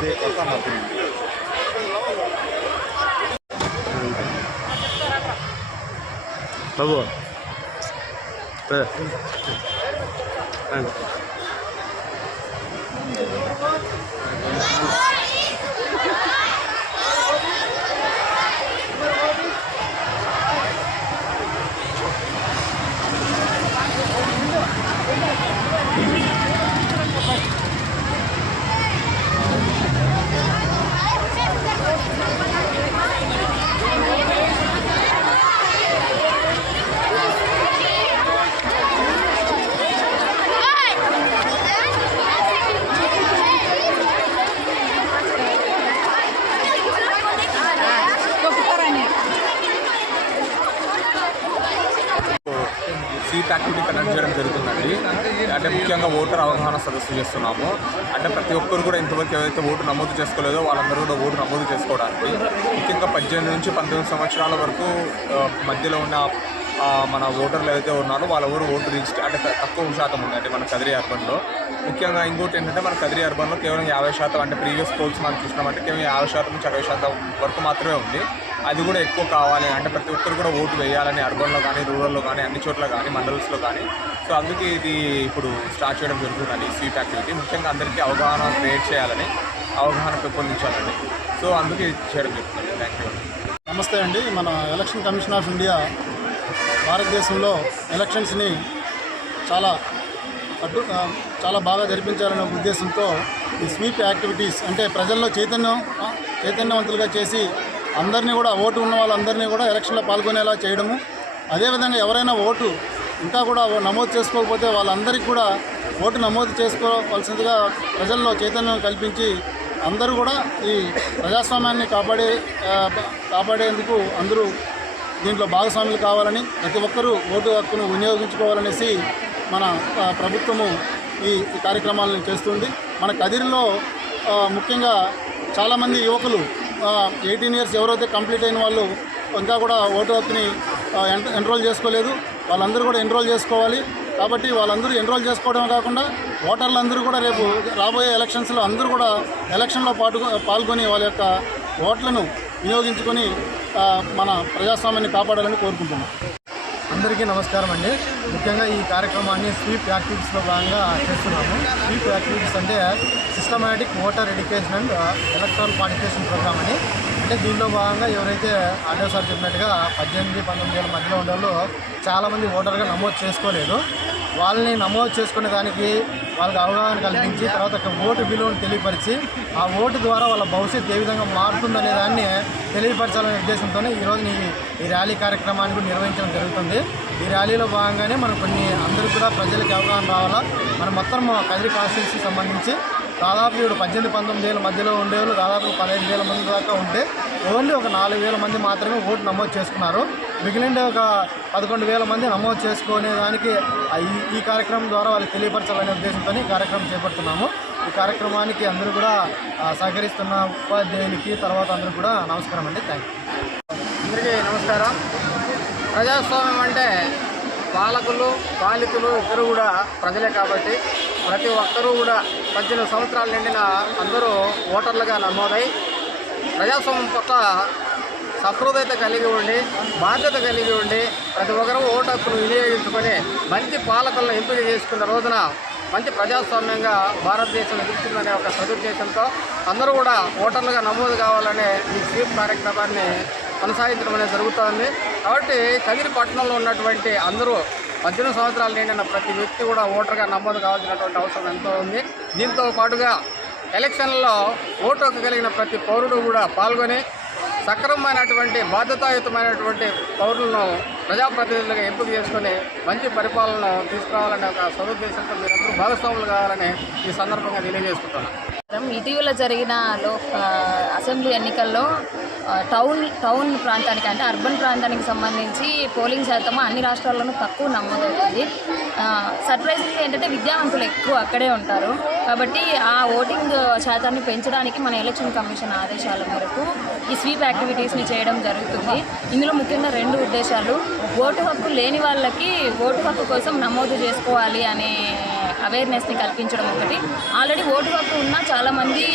de kota Madrid. Babu. Eh. Seat activity conduct చేయడం జరుగుతుందండి. అంటే ముఖ్యంగా ఓటర్ అవగాహన సదస్సు చేస్తున్నాము. అంటే ప్రతి ఒక్కరు కూడా ఇంతవరకు ఏదైతే ఓటు నమోదు చేసుకోలేదో వాళ్ళందరూ కూడా ఓటు నమోదు చేసుకోవడానికి ముఖ్యంగా పద్దెనిమిది నుంచి పంతొమ్మిది సంవత్సరాల వరకు మధ్యలో ఉన్న మన ఓటర్లు ఏదైతే ఉన్నారో వాళ్ళ ఊరు ఓటు రిజిస్టర్ అంటే తక్కువ శాతం ఉంది అంటే మన కదిరి అర్బన్లో. ముఖ్యంగా ఇంకోటి ఏంటంటే మన కదిరి అర్బన్లో కేవలం యాభై శాతం అంటే ప్రీవియస్ పోల్స్ మనం చూసినామంటే కేవలం యాభై శాతం నుంచి అరవై శాతం వరకు మాత్రమే ఉంది. అది కూడా ఎక్కువ కావాలి. అంటే ప్రతి ఒక్కరు కూడా ఓటు వేయాలని అర్బన్లో కానీ రూరల్లో కానీ అన్ని చోట్ల కానీ మండల్స్లో కానీ. సో అందుకే ఇది ఇప్పుడు స్టార్ట్ చేయడం జరుగుతుందండి ఈ స్వీప్ యాక్టివిటీ. ముఖ్యంగా అందరికీ అవగాహన క్రియేట్ చేయాలని అవగాహన పెంపొందించాలని. సో అందుకే ఇది చేయడం జరుగుతుంది. Thank you. నమస్తే అండి. మన ఎలక్షన్ కమిషన్ ఆఫ్ ఇండియా భారతదేశంలో ఎలక్షన్స్ని చాలా అడ్డు చాలా బాగా జరిపించాలనే ఉద్దేశంతో ఈ స్వీప్ యాక్టివిటీస్ అంటే ప్రజల్లో చైతన్యం చైతన్యవంతులుగా చేసి అందరినీ కూడా ఓటు ఉన్న వాళ్ళందరినీ కూడా ఎలక్షన్లో పాల్గొనేలా చేయడము. అదేవిధంగా ఎవరైనా ఓటు ఇంకా కూడా నమోదు చేసుకోకపోతే వాళ్ళందరికీ కూడా ఓటు నమోదు చేసుకోవాల్సిందిగా ప్రజల్లో చైతన్యం కల్పించి అందరూ కూడా ఈ ప్రజాస్వామ్యాన్ని కాపాడే కాపాడేందుకు అందరూ దీంట్లో భాగస్వాములు కావాలని ప్రతి ఒక్కరూ ఓటు హక్కును వినియోగించుకోవాలనేసి మన ప్రభుత్వము ఈ కార్యక్రమాలను చేస్తుంది. మన కదిరిలో ముఖ్యంగా చాలామంది యువకులు ఎయిటీన్ ఇయర్స్ ఎవరైతే కంప్లీట్ అయిన వాళ్ళు ఇంకా కూడా ఓటు హక్కుని ఎన్- ఎన్రోల్ చేసుకోలేదు. వాళ్ళందరూ కూడా ఎన్రోల్ చేసుకోవాలి. కాబట్టి వాళ్ళందరూ ఎన్రోల్ చేసుకోవడం కాకుండా ఓటర్లందరూ కూడా రేపు రాబోయే ఎలక్షన్స్లో అందరూ కూడా ఎలక్షన్లో పాటు పాల్గొని వాళ్ళ యొక్క ఓట్లను వినియోగించుకొని మన ప్రజాస్వామ్యాన్ని కాపాడాలని కోరుకుంటున్నాం. అందరికీ నమస్కారం అండి. ముఖ్యంగా ఈ కార్యక్రమాన్ని స్వీప్ యాక్టివిటీస్లో భాగంగా చేస్తున్నాము. స్వీప్ యాక్టివిటీస్ అంటే systematic voter education and electoral participation programme అని. అంటే దీనిలో భాగంగా ఎవరైతే ఆడియో సార్ చెప్పినట్టుగా పద్దెనిమిది పంతొమ్మిది ఏళ్ళ మధ్యలో ఉండే చాలామంది ఓటర్గా నమోదు చేసుకోలేదు. వాళ్ళని నమోదు చేసుకునే దానికి వాళ్ళకి అవగాహన కల్పించి తర్వాత ఒక ఓటు విలువను తెలియపరిచి ఆ ఓటు ద్వారా వాళ్ళ భవిష్యత్తు ఏ విధంగా మారుతుందనే దాన్ని తెలియపరచాలనే ఉద్దేశంతోనే ఈరోజు ఈ ఈ ర్యాలీ కార్యక్రమాన్ని కూడా నిర్వహించడం జరుగుతుంది. ఈ ర్యాలీలో భాగంగానే మనం కొన్ని అందరూ కూడా ప్రజలకు అవగాహన రావాలా? మనం మొత్తం కదిరి కాన్స్టిట్యూన్సీకి సంబంధించి దాదాపు ఇప్పుడు పద్దెనిమిది పంతొమ్మిది వేల మధ్యలో ఉండేవాళ్ళు దాదాపు పదహైదు వేల మంది దాకా ఉంటే ఓన్లీ ఒక నాలుగు వేల మంది మాత్రమే ఓటు నమోదు చేసుకున్నారు. మిగిలిన ఒక పదకొండు వేల మంది నమోదు చేసుకునే దానికి ఈ కార్యక్రమం ద్వారా వాళ్ళకి తెలియపరచాలనే ఉద్దేశంతో ఈ కార్యక్రమం చేపడుతున్నాము. ఈ కార్యక్రమానికి అందరూ కూడా సహకరిస్తున్న ఉపాధ్యాయులకి తర్వాత అందరూ కూడా నమస్కారం అండి. థ్యాంక్ యూ అందరికీ నమస్కారం. ప్రజాస్వామ్యం అంటే పాలకులు పాలితులు ఇద్దరు కూడా ప్రజలే కాబట్టి ప్రతి ఒక్కరూ కూడా పద్దెనిమిది సంవత్సరాలు నిండిన అందరూ ఓటర్లుగా నమోదై ప్రజాస్వామ్యం పట్ల సహృదయత కలిగి ఉండి బాధ్యత కలిగి ఉండి ప్రతి ఒక్కరూ ఓటు హక్కును వినియోగించుకొని మంచి పాలకులను ఎంపిక చేసుకున్న రోజున మంచి ప్రజాస్వామ్యంగా భారతదేశం ఎదుగుతుందనే ఒక సదుద్దేశంతో అందరూ కూడా ఓటర్లుగా నమోదు కావాలనే ఈ స్వీప్ కార్యక్రమాన్ని కొనసాగించడం అనేది జరుగుతోంది. కాబట్టి కదిరి పట్టణంలో ఉన్నటువంటి అందరూ పద్దెనిమిది సంవత్సరాలు నిండిన ప్రతి వ్యక్తి కూడా ఓటర్గా నమోదు కావాల్సినటువంటి అవసరం ఎంతో ఉంది. దీంతో పాటుగా ఎలక్షన్లో ఓటు కలిగిన ప్రతి పౌరుడు కూడా పాల్గొని సక్రమమైనటువంటి బాధ్యతాయుతమైనటువంటి పౌరులను ప్రజాప్రతినిధులుగా ఎంపిక చేసుకుని మంచి పరిపాలన తీసుకురావాలనే ఒక సదుద్దేశంతో మీరందరూ భాగస్వాములు కావాలని ఈ సందర్భంగా తెలియజేసుకుంటున్నాను. ఇటీవల జరిగిన లో అసెంబ్లీ ఎన్నికల్లో టౌన్ టౌన్ ప్రాంతానికి అంటే అర్బన్ ప్రాంతానికి సంబంధించి పోలింగ్ శాతం అన్ని రాష్ట్రాల్లోనూ తక్కువ నమోదవుతుంది సర్ప్రైజింగ్ ఏంటంటే విద్యావంతులు ఎక్కువ అక్కడే ఉంటారు. కాబట్టి ఆ ఓటింగ్ శాతాన్ని పెంచడానికి మన ఎలక్షన్ కమిషన్ ఆదేశాల మేరకు ఈ స్వీప్ యాక్టివిటీస్ని చేయడం జరుగుతుంది. ఇందులో ముఖ్యంగా రెండు ఉద్దేశాలు. ఓటు హక్కు లేని వాళ్ళకి ఓటు హక్కు కోసం నమోదు చేసుకోవాలి అనే అవేర్నెస్ని కల్పించడం ఒకటి. ఆల్రెడీ ఓటు హక్కు ఉన్న చాలామంది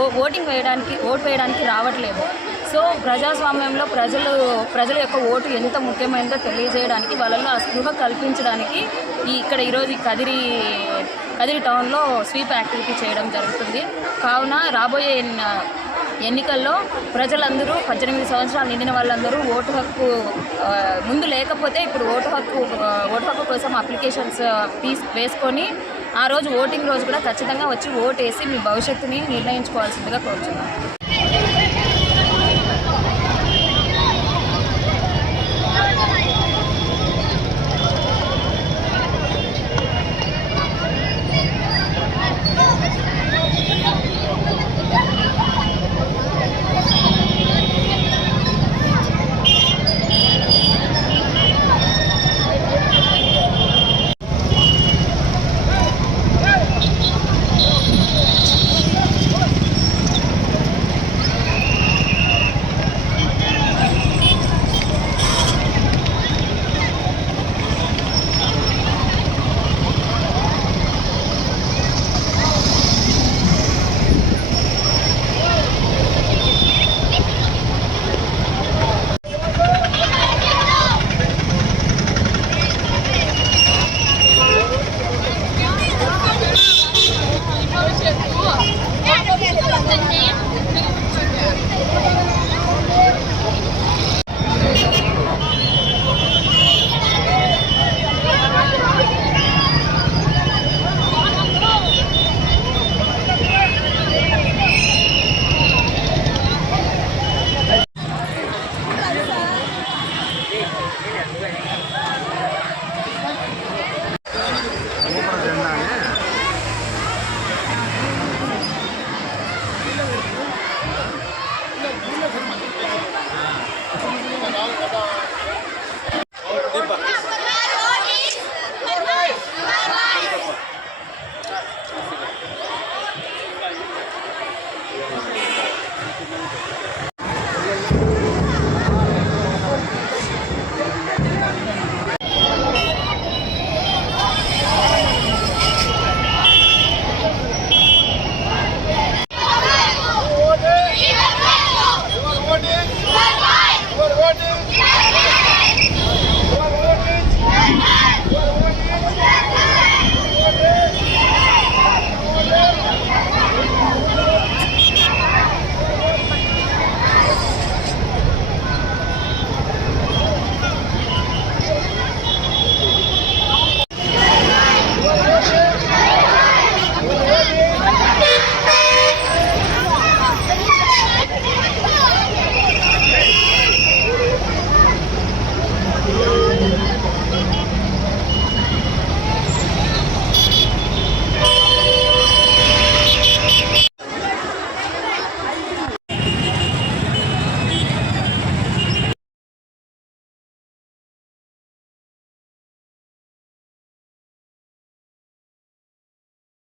ఓ ఓటింగ్ వేయడానికి ఓటు వేయడానికి రావట్లేదు. సో ప్రజాస్వామ్యంలో ప్రజలు ప్రజల యొక్క ఓటు ఎంత ముఖ్యమైనదో తెలియజేయడానికి వాళ్ళలో ఆ స్పృహ కల్పించడానికి ఈ ఇక్కడ ఈరోజు కదిరి కదిరి టౌన్లో స్వీప్ యాక్టివిటీ చేయడం జరుగుతుంది. కావున రాబోయే ఎన్నికల్లో ప్రజలందరూ పద్దెనిమిది సంవత్సరాలు నిండిన వాళ్ళందరూ ఓటు హక్కు ముందు లేకపోతే ఇప్పుడు ఓటు హక్కు ఓటు హక్కు కోసం అప్లికేషన్స్ తీసి వేసుకొని ఆ రోజు ఓటింగ్ రోజు కూడా ఖచ్చితంగా వచ్చి ఓటేసి మీ భవిష్యత్తుని నిర్ణయించుకోవాల్సిందిగా కోరుచున్నాను